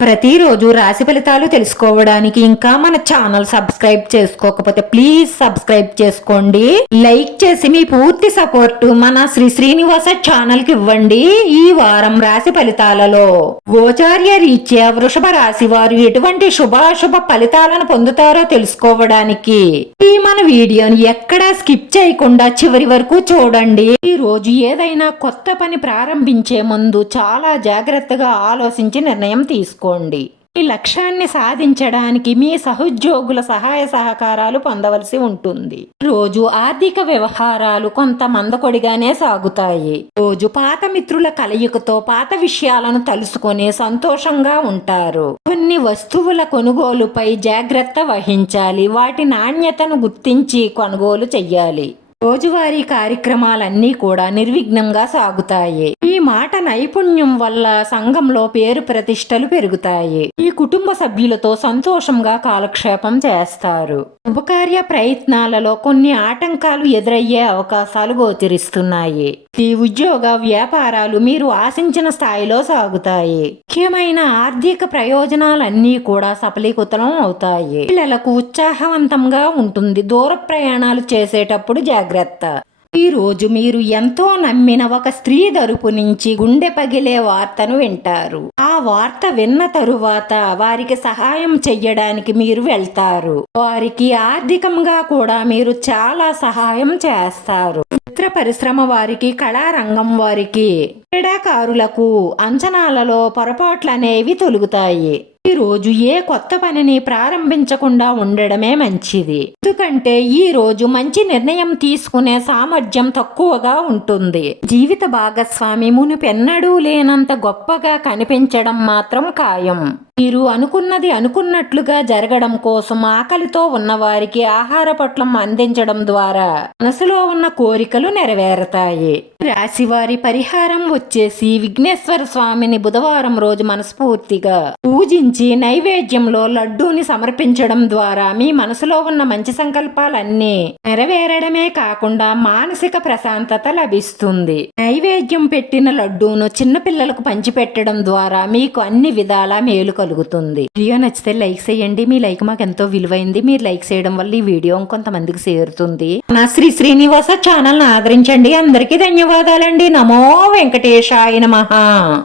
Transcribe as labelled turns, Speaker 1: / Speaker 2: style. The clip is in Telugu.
Speaker 1: ప్రతిరోజు రాశి ఫలితాలు తెలుసుకోవడానికి ఇంకా మన ఛానల్ సబ్స్క్రైబ్ చేసుకోకపోతే ప్లీజ్ సబ్స్క్రైబ్ చేసుకోండి. లైక్ చేసి మీ పూర్తి సపోర్ట్ మన శ్రీ శ్రీనివాస ఛానల్కి ఇవ్వండి ఈ వారం రాశి ఫలితాలలో. గోచార్య రీత్యా వృషభ రాశి వారు ఎటువంటి శుభాశుభ ఫలితాలను పొందుతారో తెలుసుకోవడానికి ఈ మన వీడియోని ఎక్కడా స్కిప్ చేయకుండా చివరి వరకు చూడండి. ఈ రోజు ఏదైనా కొత్త పని ప్రారంభించే ముందు చాలా జాగ్రత్తగా ఆలోచించి నిర్ణయం తీసుకోండి ఈ లక్ష్యాన్ని సాధించడానికి మీ సహోద్యోగుల సహాయ సహకారాలు పొందవలసి ఉంటుంది. రోజు ఆర్థిక వ్యవహారాలు కొంత మందకొడిగానే సాగుతాయి. రోజు పాత మిత్రుల కలయికతో పాత విషయాలను తలుసుకొని సంతోషంగా ఉంటారు. కొన్ని వస్తువుల కొనుగోలుపై జాగ్రత్త వహించాలి. వాటి నాణ్యతను గుర్తించి కొనుగోలు చెయ్యాలి. రోజువారీ కార్యక్రమాలన్నీ కూడా నిర్విఘ్నంగా సాగుతాయి. మాట నైపుణ్యం వల్ల సంఘంలో పేరు ప్రతిష్టలు పెరుగుతాయి. ఈ కుటుంబ సభ్యులతో సంతోషంగా కాలక్షేపం చేస్తారు. శుభకార్య ప్రయత్నాలలో కొన్ని ఆటంకాలు ఎదురయ్యే అవకాశాలు గోచరిస్తున్నాయి. ఈ ఉద్యోగ వ్యాపారాలు మీరు ఆశించిన స్థాయిలో సాగుతాయి. ముఖ్యమైన ఆర్థిక ప్రయోజనాలన్నీ కూడా సఫలీకృతం అవుతాయి. పిల్లలకు ఉత్సాహవంతంగా ఉంటుంది. దూర ప్రయాణాలు చేసేటప్పుడు జాగ్రత్త. ఈ రోజు మీరు ఎంతో నమ్మిన ఒక స్త్రీ తరపు నుంచి గుండె పగిలే వార్తను వింటారు. ఆ వార్త విన్న తరువాత వారికి సహాయం చెయ్యడానికి మీరు వెళ్తారు. వారికి ఆర్థికంగా కూడా మీరు చాలా సహాయం చేస్తారు. చిత్ర పరిశ్రమ వారికి కళారంగం వారికి క్రీడాకారులకు అంచనాలలో పొరపాట్లనేవి తొలుగుతాయి. ఈ రోజు ఏ కొత్త పనిని ప్రారంభించకుండా ఉండడమే మంచిది. ఎందుకంటే ఈ రోజు మంచి నిర్ణయం తీసుకునే సామర్థ్యం తక్కువగా ఉంటుంది. జీవిత భాగస్వామి మునిపెన్నడూ లేనంత గొప్పగా కనిపించడం మాత్రం ఖాయం. మీరు అనుకున్నది అనుకున్నట్లుగా జరగడం కోసం ఆకలితో ఉన్నవారికి ఆహార పొట్లం అందించడం ద్వారా మనసులో ఉన్న కోరికలు నెరవేరతాయి. రాశివారి పరిహారం వచ్చేసి విఘ్నేశ్వర స్వామిని బుధవారం రోజు మనస్ఫూర్తిగా పూజించి నైవేద్యంలో లడ్డూని సమర్పించడం ద్వారా మీ మనసులో ఉన్న మంచి సంకల్పాలన్నీ నెరవేరడమే కాకుండా మానసిక ప్రశాంతత లభిస్తుంది. నైవేద్యం పెట్టిన లడ్డూను చిన్నపిల్లలకు పంచిపెట్టడం ద్వారా మీకు అన్ని విధాలా మేలు కలుగుతుంది. వీడియో నచ్చితే లైక్ చేయండి. మీ లైక్ మాకు ఎంతో విలువైంది. మీరు లైక్ చేయడం వల్ల ఈ వీడియో కొంతమందికి చేరుతుంది. నా శ్రీ శ్రీనివాస ఛానల్ ఆదరించండి. అందరికీ ధన్యవాదాలండి. నమో వెంకటేశాయ మహా